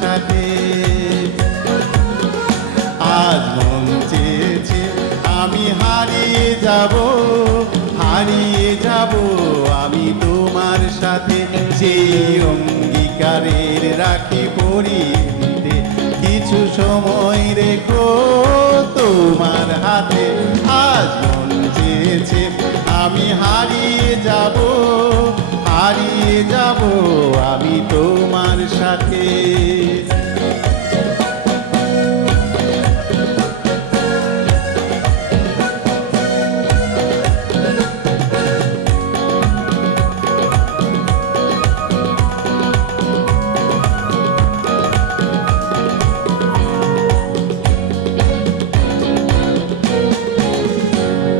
সাথে। আজ মন চেয়েছে আমি হারিয়ে যাব, হারিয়ে যাব আমি তোমার সাথে। সেই অঙ্গীকারের রাখি পরিয়ে দিতে কিছু সময় রেখো তোমার হাতে। আজ মন চেয়েছে আমি হারিয়ে যাব, হারিয়ে যাব আমি তোমার সাথে।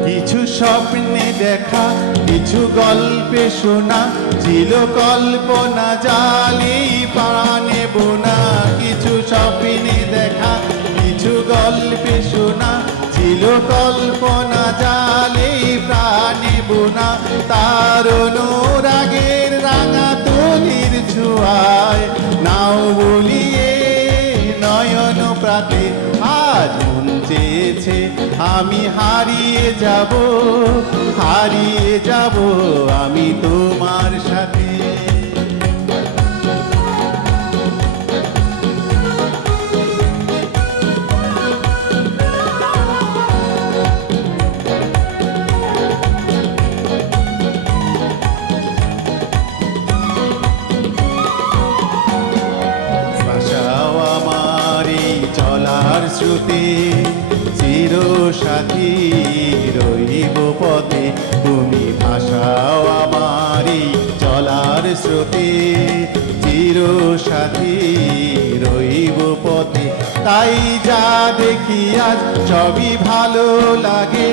কিছু স্বপ্নে দেখা, কিছু গল্পে শোনা, ছিল কল্পনা জালি প্রাণে বোনা। কিছু স্বপ্নে দেখা, কিছু গল্পে শোনা, ছিল কল্পনা জালি প্রাণে বোনা। তার অনুরাগের রাঙা তুলির ছোঁয়ায় নাও বলিয়ে নয়ন প্রাতে। আজ মন চেয়েছে আমি হারিয়ে যাব, হারিয়ে যাব আমি তোমার সাথে। ভাষাও আমার এই চলার স্রোতে, চির সাথী রইব পথে। তুমি ভাষাও আমার এই চলার স্রোতে, চির সাথী রইব পথে। তাই যা দেখি আজ সবই ভালো লাগে,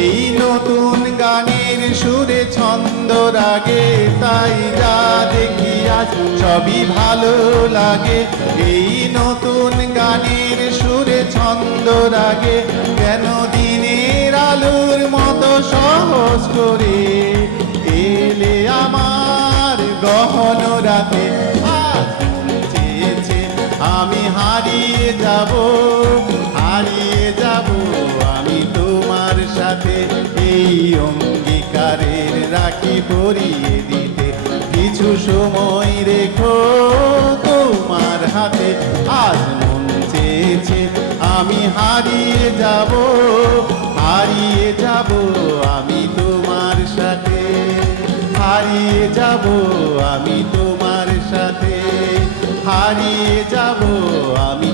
এই নতুন গানের সুরে ছন্দ রাগে। তাই যা দেখি আজ সবই ভালো লাগে, এই নতুন গানের সুরে ছন্দ রাগে। কেন দিনের আলোর মতো সহজ করে এলে আমার গহন রাতে। আজ মন চেয়েছে আমি হারিয়ে যাব, হারিয়ে যাব আমি তোমার সাথে। এই অঙ্গীকারের রাখি পরিয়ে দিতে কিছু সময় রেখো তোমার হাতে। আজ মন চেয়েছে আমি হারিয়ে যাব, হারিয়ে যাব আমি তোমার সাথে। হারিয়ে যাব আমি তোমার সাথে, হারিয়ে যাব আমি